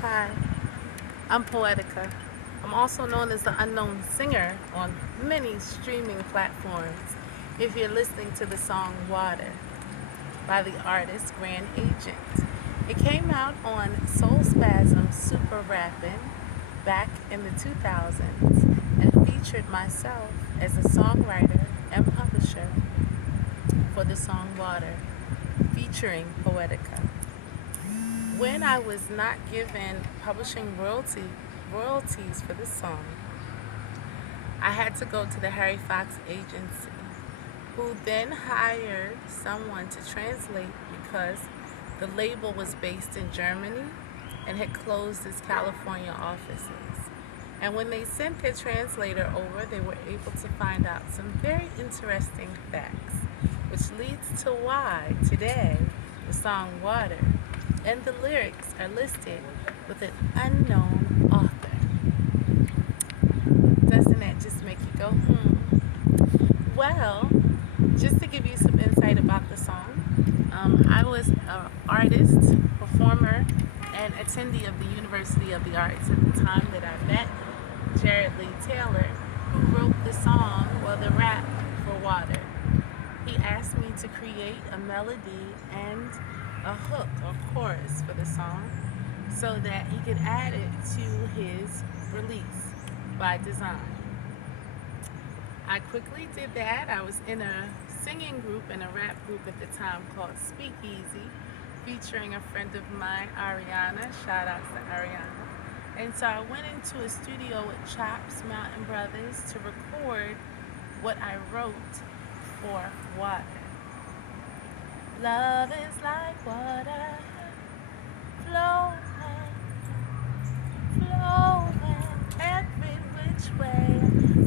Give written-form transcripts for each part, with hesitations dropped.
Hi, I'm Poetica. I'm also known as the Unknown Singer on many streaming platforms. If you're listening to the song Water by the artist Grand Agent, it came out on Soul Spasm Super Rappin' back in the 2000s and featured myself as a songwriter and publisher for the song Water, featuring Poetica. When I was not given publishing royalties for this song, I had to go to the Harry Fox agency, who then hired someone to translate because the label was based in Germany and had closed its California offices. And when they sent their translator over, they were able to find out some very interesting facts, which leads to why today the song Water and the lyrics are listed with an unknown author. Doesn't that just make you go, Well, just to give you some insight about the song, I was an artist, performer, and attendee of the University of the Arts at the time that I met Jared Lee Taylor, who wrote the song, well, the rap for Water. He asked me to create a melody and a hook or chorus for the song so that he could add it to his release by design. I quickly did that. I was in a singing group and a rap group at the time called Speakeasy, featuring a friend of mine, Ariana. Shout out to Ariana. And so I went into a studio with Chops Mountain Brothers to record what I wrote for Water. Love is like water, flowing, flowing every which way.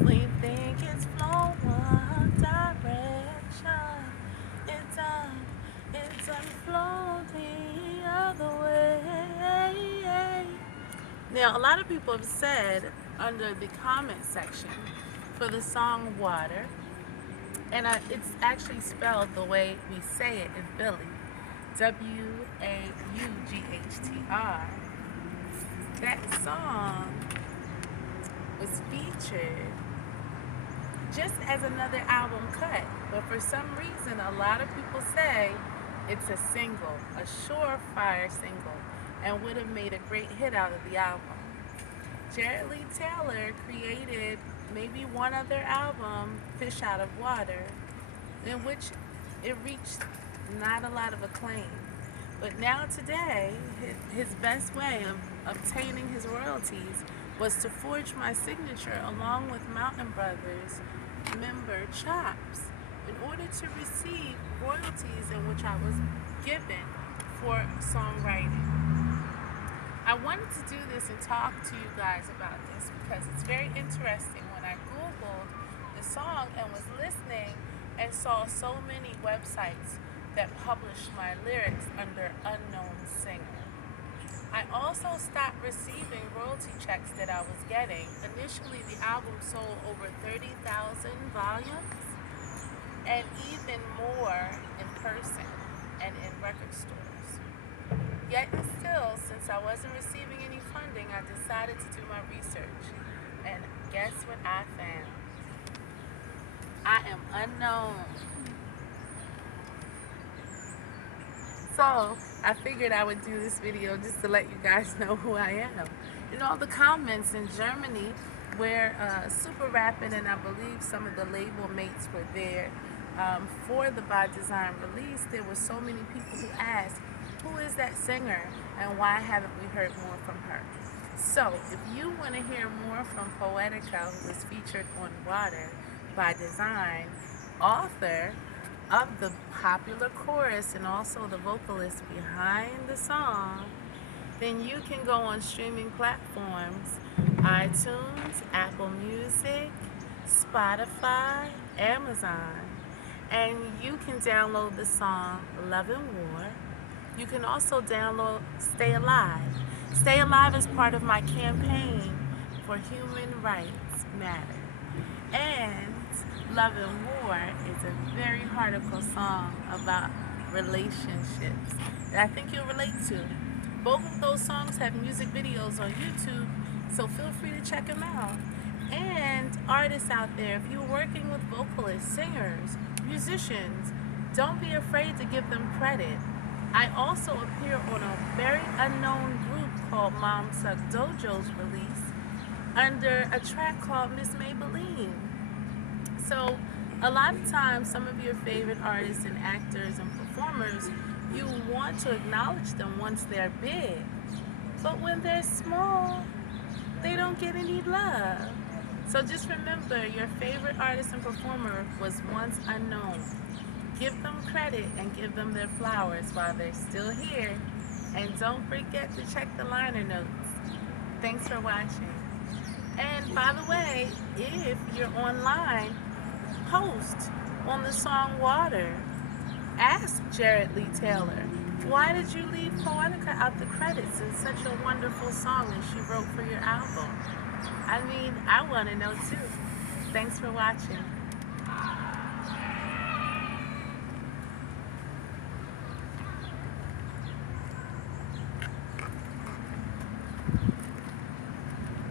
We think it's flowing one direction. It's unflowing the other way. Now, a lot of people have said under the comment section for the song Water, and it's actually spelled the way we say it in Philly, Waughtr. That song was featured just as another album cut, but for some reason, a lot of people say it's a single, a surefire single, and would have made a great hit out of the album. Jared Lee Taylor created maybe one other album, Fish Out of Water, in which it reached not a lot of acclaim. But now today, his best way of obtaining his royalties was to forge my signature along with Mountain Brothers member Chops in order to receive royalties in which I was given for songwriting. I wanted to do this and talk to you guys about this because it's very interesting. When I Googled the song and was listening and saw so many websites that published my lyrics under Unknown Singer, I also stopped receiving royalty checks that I was getting. Initially, the album sold over 30,000 volumes and even more in person and in record stores. Yet and still, since I wasn't receiving any funding, I decided to do my research. And guess what I found? I am unknown. So I figured I would do this video just to let you guys know who I am. In all the comments in Germany, where Super Rappin' and I believe some of the label mates were there for the By Design release, there were so many people who asked, who is that singer and why haven't we heard more from her? So if you want to hear more from Poetica, who was featured on Water by Design, author of the popular chorus and also the vocalist behind the song, then you can go on streaming platforms, iTunes, Apple Music, Spotify, Amazon, and you can download the song Love and War. You can also download Stay Alive. Stay Alive is part of my campaign for human rights matter. And Love and War is a very heartfelt song about relationships that I think you'll relate to. Both of those songs have music videos on YouTube, so feel free to check them out. And artists out there, if you're working with vocalists, singers, musicians, don't be afraid to give them credit. I also appear on a very unknown group called Mom Suck Dojo's release under a track called Miss Maybelline. So a lot of times, some of your favorite artists and actors and performers, you want to acknowledge them once they're big. But when they're small, they don't get any love. So just remember, your favorite artist and performer was once unknown. Give them credit and give them their flowers while they're still here. And don't forget to check the liner notes. Thanks for watching. And by the way, if you're online, post on the song Water. Ask Jared Lee Taylor, why did you leave Poetica out the credits in such a wonderful song that she wrote for your album? I mean, I want to know too. Thanks for watching.